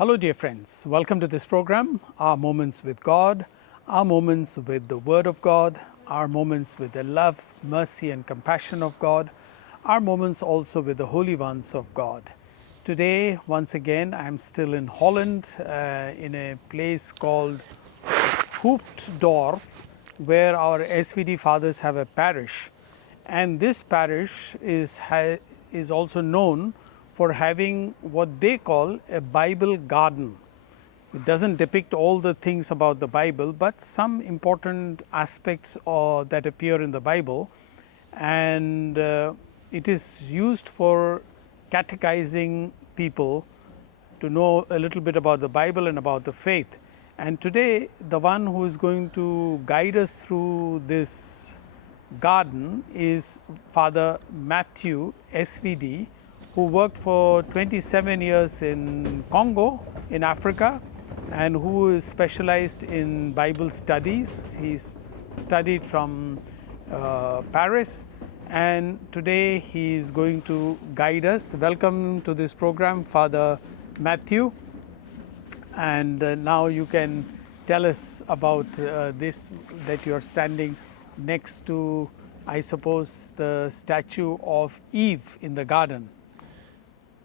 Hello, dear friends. Welcome to this program, Our Moments with God, our moments with the Word of God, our moments with the love, mercy, and compassion of God, our moments also with the holy ones of God. Today, once again, I am still in Holland, in a place called Hoofddorp, where our SVD Fathers have a parish. And this parish is also known for having what they call a Bible garden. It doesn't depict all the things about the Bible, but some important aspects that appear in the Bible. And it is used for catechizing people to know a little bit about the Bible and about the faith. And today, the one who is going to guide us through this garden is Father Matthew, SVD, who worked for 27 years in Congo, in Africa, and who is specialized in Bible studies. He's studied from Paris, and today he is going to guide us. Welcome to this program, Father Matthew. And now you can tell us about this, that you are standing next to, I suppose, the statue of Eve in the garden.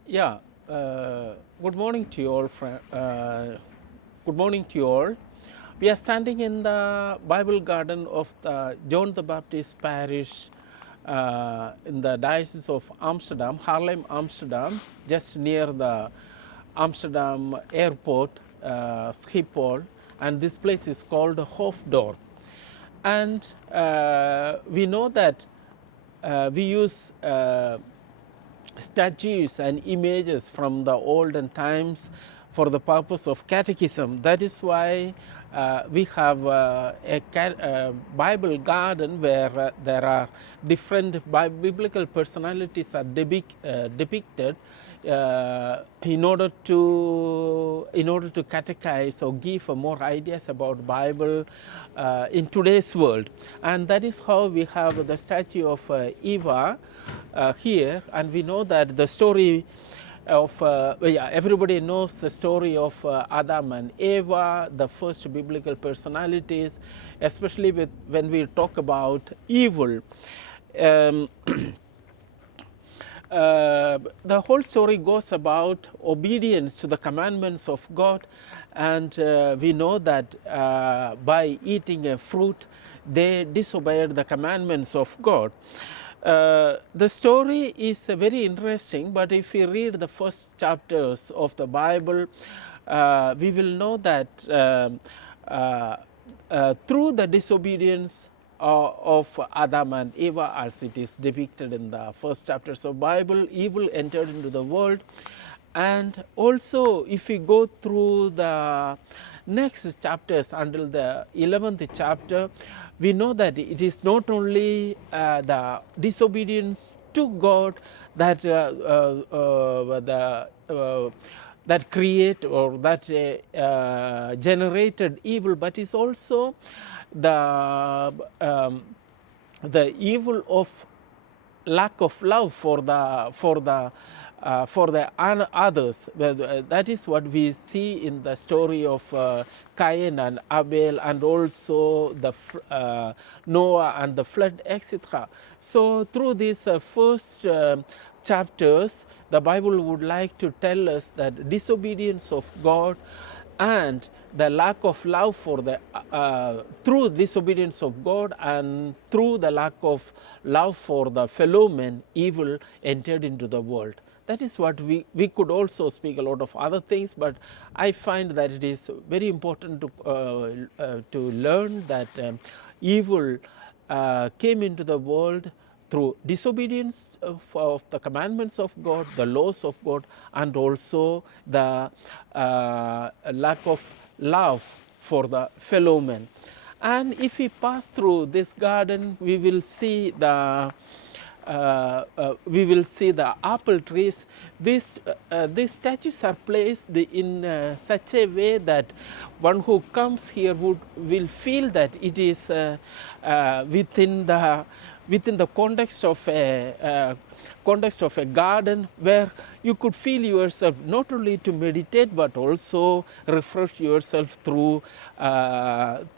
Yeah, good morning to you all. Good morning to you all. We are standing in the Bible garden of the John the Baptist parish in the Diocese of Amsterdam, Haarlem, Amsterdam, just near the Amsterdam airport, Schiphol, and this place is called Hoofddorp. And we know that we use statues and images from the olden times for the purpose of catechism. That is why we have a Bible garden where there are different biblical personalities are depicted in order to catechize or give more ideas about Bible in today's world. And that is how we have the statue of Eva here, and we know that the story of everybody knows the story of Adam and Eva, the first biblical personalities, especially when we talk about evil. The whole story goes about obedience to the commandments of God, and we know that by eating a fruit, they disobeyed the commandments of God. The story is very interesting, but if we read the first chapters of the Bible, we will know that through the disobedience of Adam and Eva, as it is depicted in the first chapters of Bible, evil entered into the world. And also, if we go through the next chapters until the 11th chapter, we know that it is not only the disobedience to God that that create or that generated evil, but is also the evil of lack of love for the others. That is what we see in the story of Cain and Abel, and also the Noah and the flood, etc. So through these first chapters, the Bible would like to tell us that disobedience of God and the lack of love for the through disobedience of God and through the lack of love for the fellow men, evil entered into the world. That is what we could also speak a lot of other things, but I find that it is very important to learn that evil came into the world through disobedience of the commandments of God, the laws of God, and also the lack of love for the fellow men. And if we pass through this garden, we will see the apple trees. These statues are placed in such a way that one who comes here will feel that it is within the within the context of a garden where you could feel yourself not only to meditate but also refresh yourself through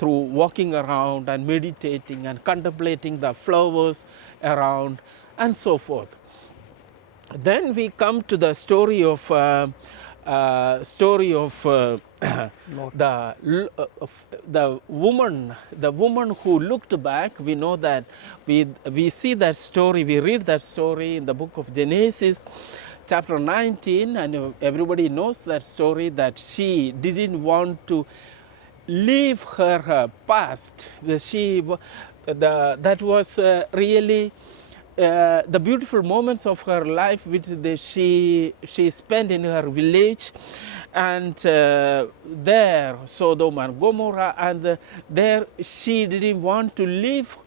walking around and meditating and contemplating the flowers around and so forth. Then we come to the story of the woman who looked back. We know that we see that story, we read that story in the book of Genesis chapter 19, and everybody knows that story, that she didn't want to leave her past. That was really the beautiful moments of her life which she spent in her village, and there Sodom and Gomorrah, and there she didn't want to leave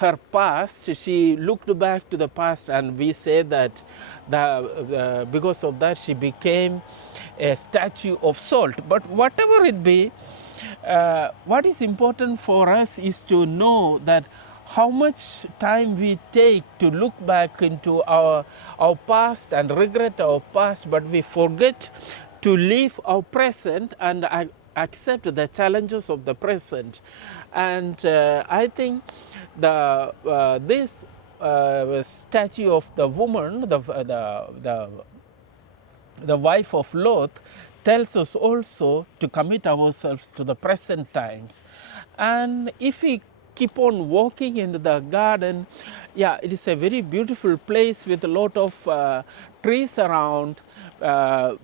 her past. She looked back to the past, and we say that because of that she became a statue of salt. But whatever it be, what is important for us is to know that how much time we take to look back into our past and regret our past, but we forget to live our present and accept the challenges of the present. And I think this statue of the woman, the wife of Lot, tells us also to commit ourselves to the present times. And if we keep on walking into the garden, yeah, it is a very beautiful place with a lot of trees around,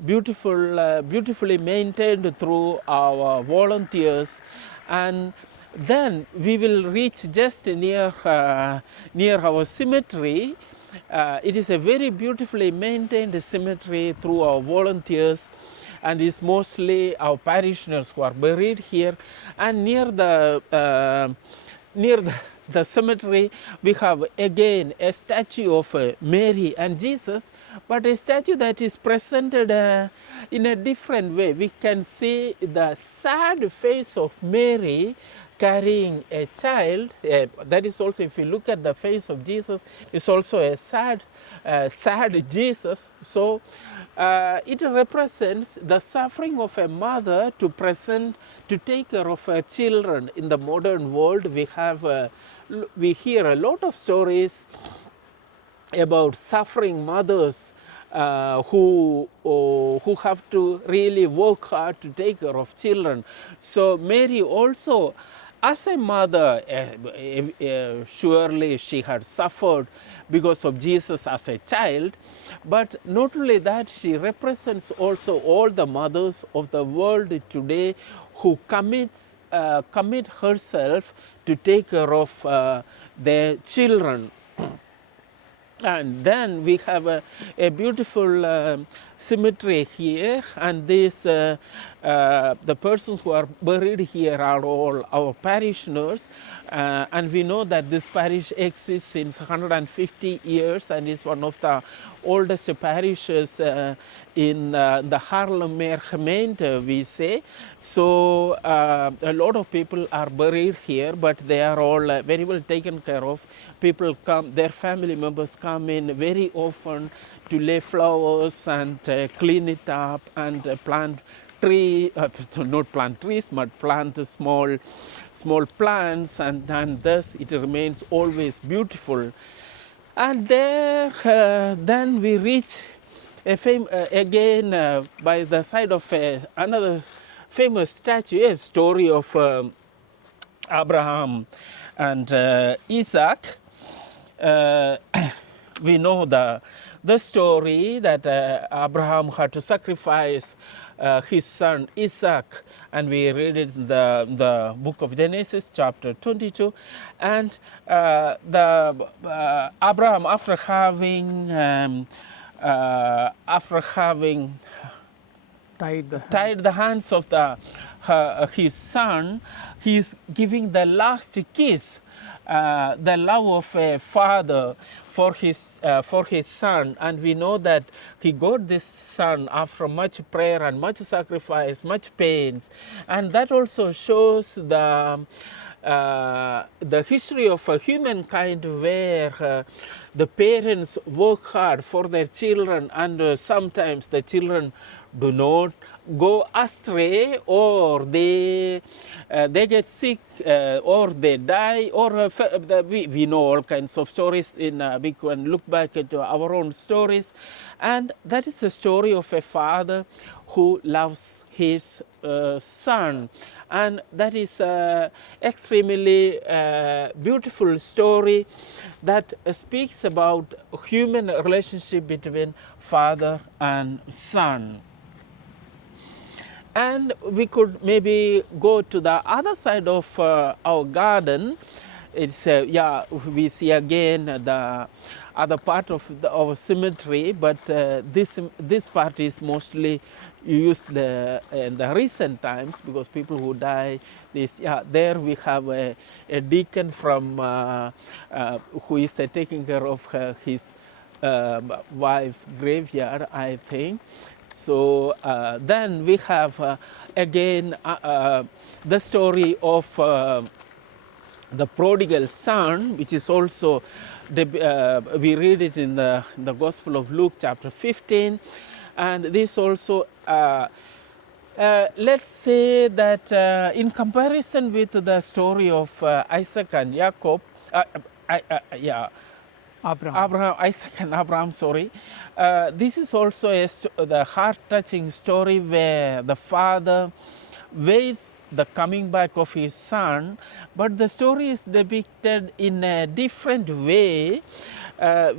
beautifully maintained through our volunteers. And then we will reach just near our cemetery. It is a very beautifully maintained cemetery through our volunteers, and it's mostly our parishioners who are buried here. And near the cemetery, we have again a statue of Mary and Jesus, but a statue that is presented in a different way. We can see the sad face of Mary carrying a child. That is also, if you look at the face of Jesus, it's also a sad Jesus. So it represents the suffering of a mother to take care of her children. In the modern world, we hear a lot of stories about suffering mothers who have to really work hard to take care of children. So Mary also, as a mother, surely she had suffered because of Jesus as a child, but not only that, she represents also all the mothers of the world today who commit herself to take care of their children. And then we have a beautiful cemetery here, and the persons who are buried here are all our parishioners, and we know that this parish exists since 150 years and is one of the oldest parishes in the Haarlemmer gemeente, we say. So a lot of people are buried here, but they are all very well taken care of. People come, their family members come in very often to lay flowers and clean it up and plant not plant trees, but plant small plants, and thus it remains always beautiful. And there, then we reach again by the side of another famous statue, a story of Abraham and Isaac. We know the story that Abraham had to sacrifice his son Isaac, and we read it in the book of Genesis chapter 22. And Abraham, after having tied the hands of his son, he is giving the last kiss, the love of a father for his son. And we know that he got this son after much prayer and much sacrifice, much pains. And that also shows the history of humankind, where the parents work hard for their children, and sometimes the children do not go astray, or they get sick, or they die, or we know all kinds of stories. We can look back at our own stories, and that is a story of a father who loves his son, and that is extremely beautiful story that speaks about human relationship between father and son. And we could maybe go to the other side of our garden. It's we see again the other part of our cemetery, but this part is mostly used in the recent times, because people who die, there we have a deacon from who is taking care of his wife's graveyard, I think. So then we have again the story of the prodigal son, which is also, we read it in the Gospel of Luke chapter 15. And this also, let's say that in comparison with the story of Isaac and Jacob, Abraham, Isaac and Abraham, sorry. This is also the heart-touching story where the father waits the coming back of his son, but the story is depicted in a different way.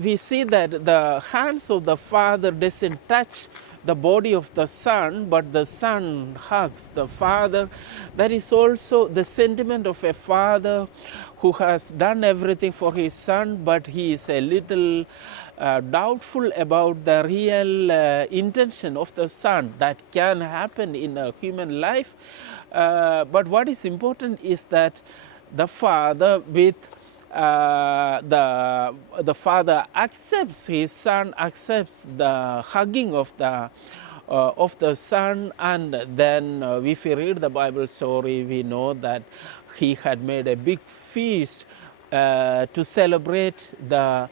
We see that the hands of the father doesn't touch the body of the son, but the son hugs the father. That is also the sentiment of a father who has done everything for his son, but he is a little doubtful about the real intention of the son. That can happen in a human life. But what is important is that the father the father accepts his son, accepts the hugging of the son, and then if we read the Bible story, we know that he had made a big feast to celebrate the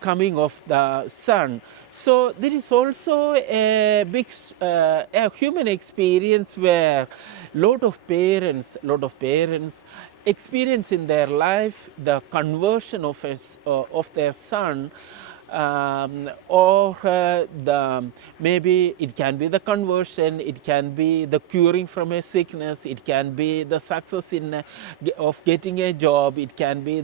coming of the son. So there is also a big a human experience where lot of parents experience in their life the conversion of their son, or maybe it can be the conversion, it can be the curing from a sickness, it can be the success of getting a job, it can be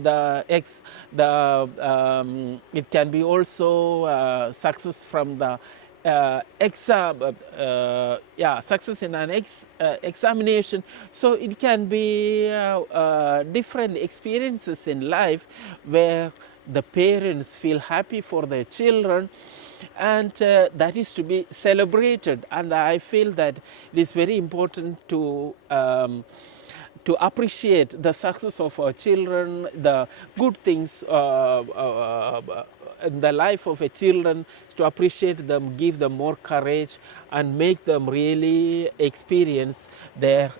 it can be also success from the success in an examination. So it can be different experiences in life where the parents feel happy for their children, and that is to be celebrated. And I feel that it is very important to appreciate the success of our children, the good things in the life of a children, to appreciate them, give them more courage, and make them really experience their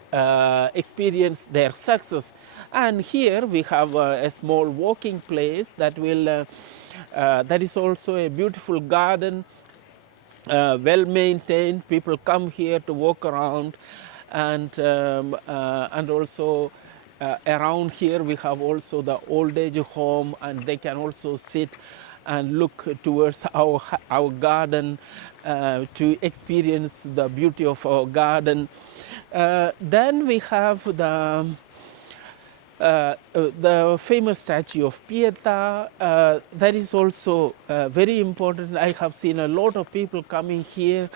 success. And here we have a small walking place that will that is also a beautiful garden, well maintained. People come here to walk around, and also around here we have also the old age home, and they can also sit and look towards our garden to experience the beauty of our garden. Then we have the famous statue of Pieta. That is also very important. I have seen a lot of people coming here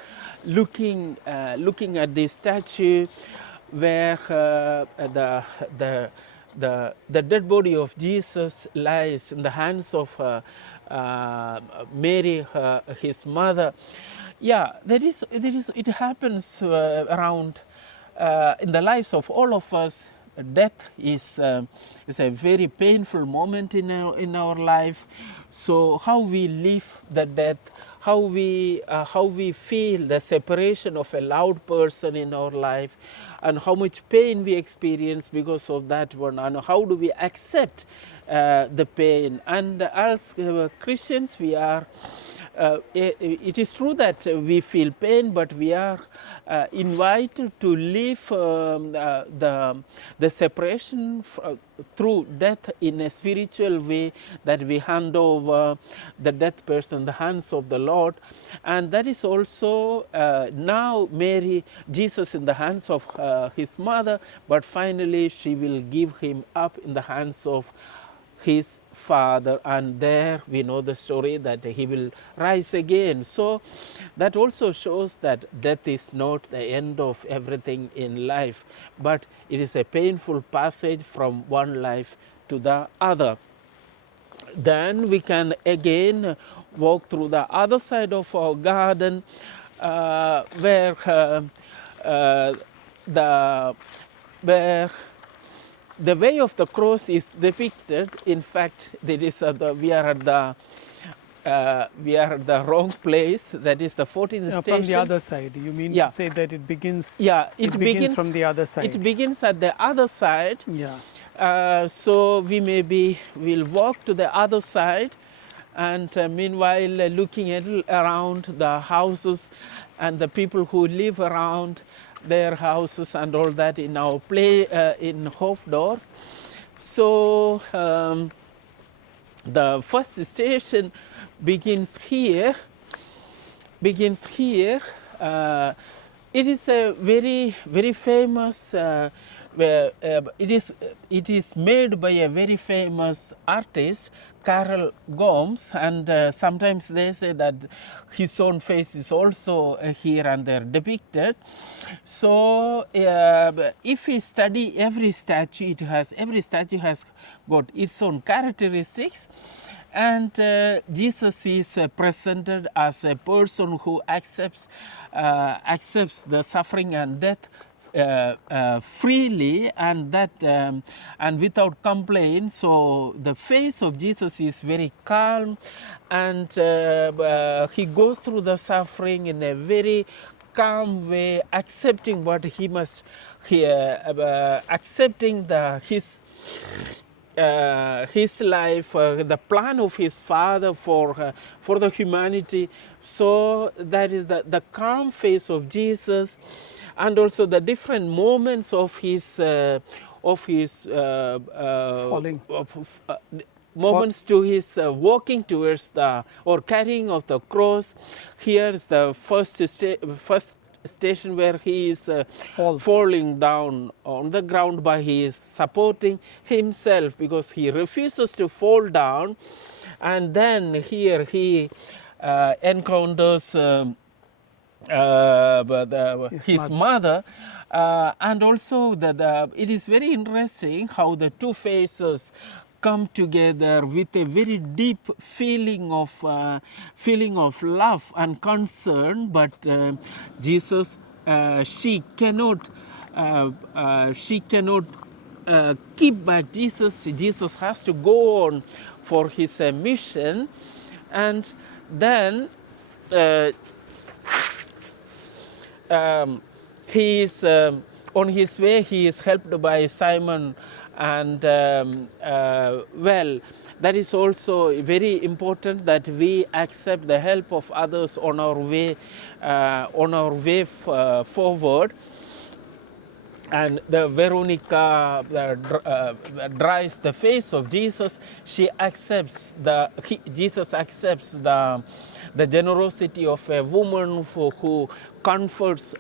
looking at this statue, where the dead body of Jesus lies in the hands of Mary, his mother. Yeah, it happens around in the lives of all of us. Death is a very painful moment in our life. So how we live the death, how we feel the separation of a loved person in our life, and how much pain we experience because of that one, and how do we accept the pain. And as Christians, we are it is true that we feel pain, but we are invited to live the separation through death in a spiritual way, that we hand over the dead person in the hands of the Lord. And that is also now Mary, Jesus in the hands of his mother, but finally she will give him up in the hands of his father, and there we know the story that he will rise again. So that also shows that death is not the end of everything in life, but it is a painful passage from one life to the other. Then we can again walk through the other side of our garden, where the way of the cross is depicted. In fact, there is we are at the wrong place. That is the 14th station. From the other side, you mean to say that it begins? Yeah, it begins from the other side. It begins at the other side. Yeah. So we'll walk to the other side, and meanwhile looking around the houses and the people who live around their houses and all that in our play in Hoofddorp. So the first station begins here. It is a very, very famous. It is made by a very famous artist, Karel Gomes, and sometimes they say that his own face is also here and there depicted. So if we study every statue, every statue has got its own characteristics. And Jesus is presented as a person who accepts the suffering and death freely, and that and without complaint. So the face of Jesus is very calm, and he goes through the suffering in a very calm way, accepting what he must, accepting his life, the plan of his father for the humanity. So that is the calm face of Jesus, and also the different moments of his falling. Moments to his walking towards or carrying of the cross. Here is the first station where he is falling down on the ground, but he is supporting himself because he refuses to fall down. And then here he encounters his mother. And also it is very interesting how the two faces come together with a very deep feeling of love and concern. But Jesus, she cannot keep back Jesus. Jesus has to go on for his mission. And then he is on his way. He is helped by Simon, and well, that is also very important, that we accept the help of others on our way forward. And the Veronica dries the face of Jesus. Jesus accepts the generosity of a woman who comforts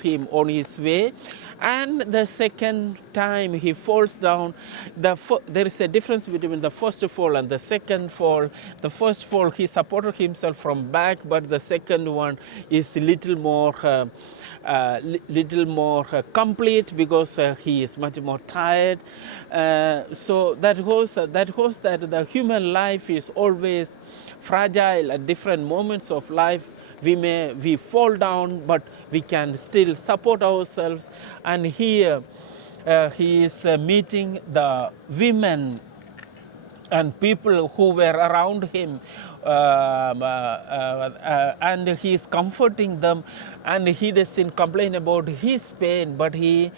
him on his way. And the second time he falls down, there is a difference between the first fall and the second fall. The first fall, he supported himself from back, but the second one is a little more complete, because he is much more tired. So that shows that the human life is always fragile. At different moments of life, we fall down, but we can still support ourselves. And here he is meeting the women and people who were around him, and he is comforting them, and he doesn't complain about his pain, but he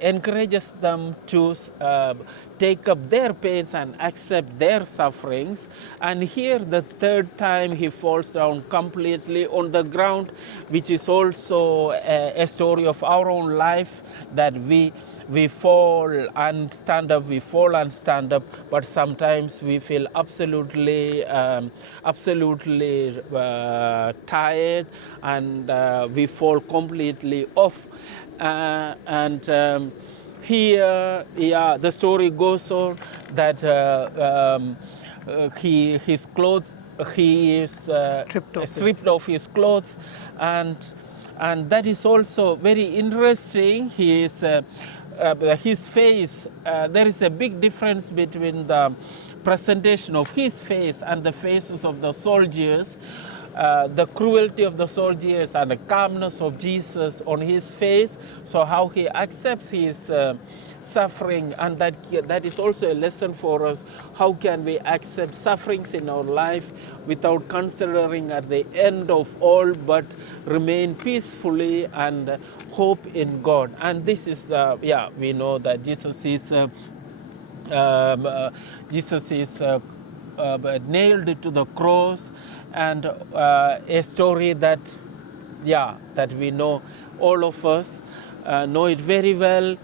encourages them to take up their pains and accept their sufferings. And here the third time he falls down completely on the ground, which is also a story of our own life, that we fall and stand up, we fall and stand up, but sometimes we feel absolutely tired, and we fall completely off. Here, the story goes on that his clothes, he is stripped of his clothes, and that is also very interesting. He is his face. There is a big difference between the presentation of his face and the faces of the soldiers. The cruelty of the soldiers and the calmness of Jesus on his face, so how he accepts his suffering, and that is also a lesson for us. How can we accept sufferings in our life without considering at the end of all, but remain peacefully and hope in God? And this is, we know that Jesus is nailed to the cross, and a story that we know, all of us know it very well.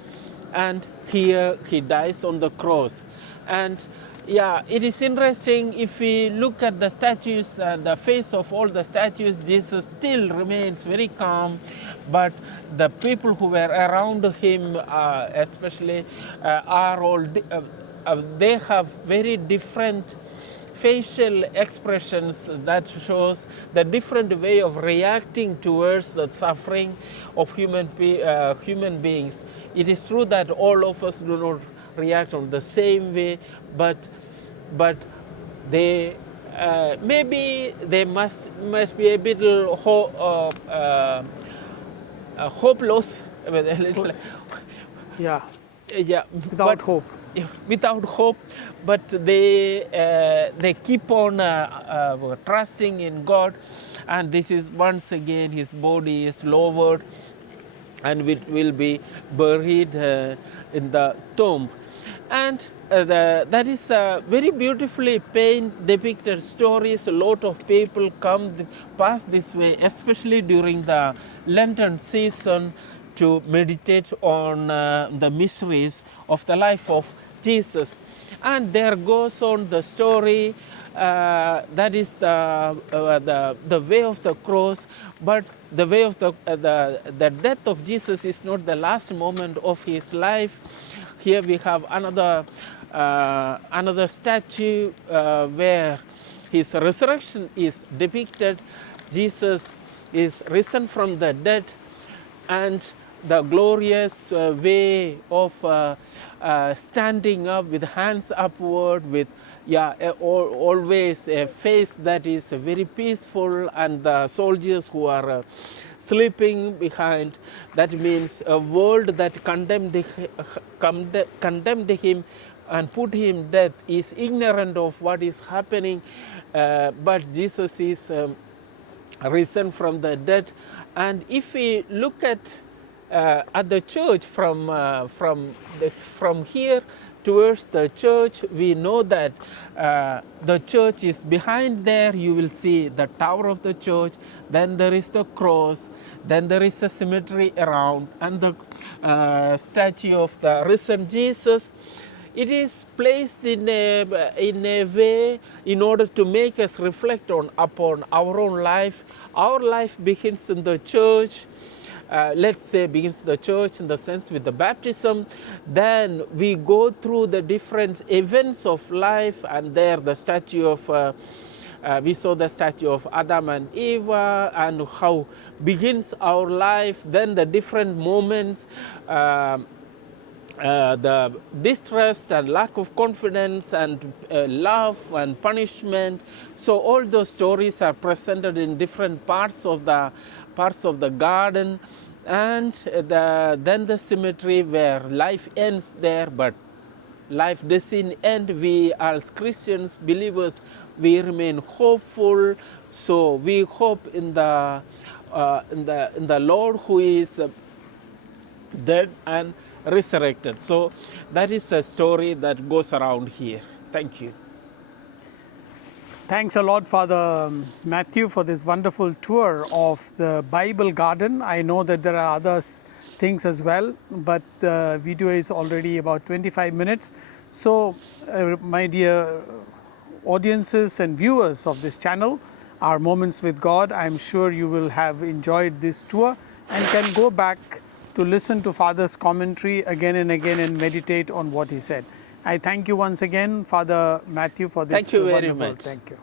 And here he dies on the cross. And it is interesting, if we look at the statues and the face of all the statues, Jesus still remains very calm, but the people who were around him, especially, are all they have very different facial expressions that shows the different way of reacting towards the suffering of human beings. It is true that all of us do not react on the same way, but they maybe they must be a bit hopeless, without hope. Without hope, but they keep on trusting in God. And this is, once again, his body is lowered and it will be buried in the tomb. And that is a very beautifully depicted stories. A lot of people pass this way, especially during the Lenten season, to meditate on the mysteries of the life of Jesus. And there goes on the story, that is the way of the cross. But the way of the death of Jesus is not the last moment of his life. Here we have another statue where his resurrection is depicted. Jesus is risen from the dead, and the glorious way of standing up with hands upward, with always a face that is very peaceful, and the soldiers who are sleeping behind. That means a world that condemned him and put him to death is ignorant of what is happening, but Jesus is risen from the dead. And if we look at the church from here towards the church, we know that the church is behind there. You will see the tower of the church, then there is the cross, then there is a cemetery around, and the statue of the risen Jesus. It is placed in a way in order to make us reflect upon our own life. Our life begins in the church. Let's say begins the church in the sense with the baptism. Then we go through the different events of life, and there the statue of we saw the statue of Adam and Eve, and how begins our life. Then the different moments, the distrust and lack of confidence, and love and punishment. So all those stories are presented in different parts of the garden. And then the cemetery where life ends there, but life doesn't end. We as Christians, believers, we remain hopeful. So we hope in the Lord who is dead and resurrected. So that is the story that goes around here. Thank you. Thanks a lot, Father Matthew, for this wonderful tour of the Bible garden. I know that there are other things as well, but the video is already about 25 minutes. So, my dear audiences and viewers of this channel, our Moments with God, I'm sure you will have enjoyed this tour and can go back to listen to Father's commentary again and again and meditate on what he said. I thank you once again, Father Matthew, for this. Thank you very wonderful. much. Thank you.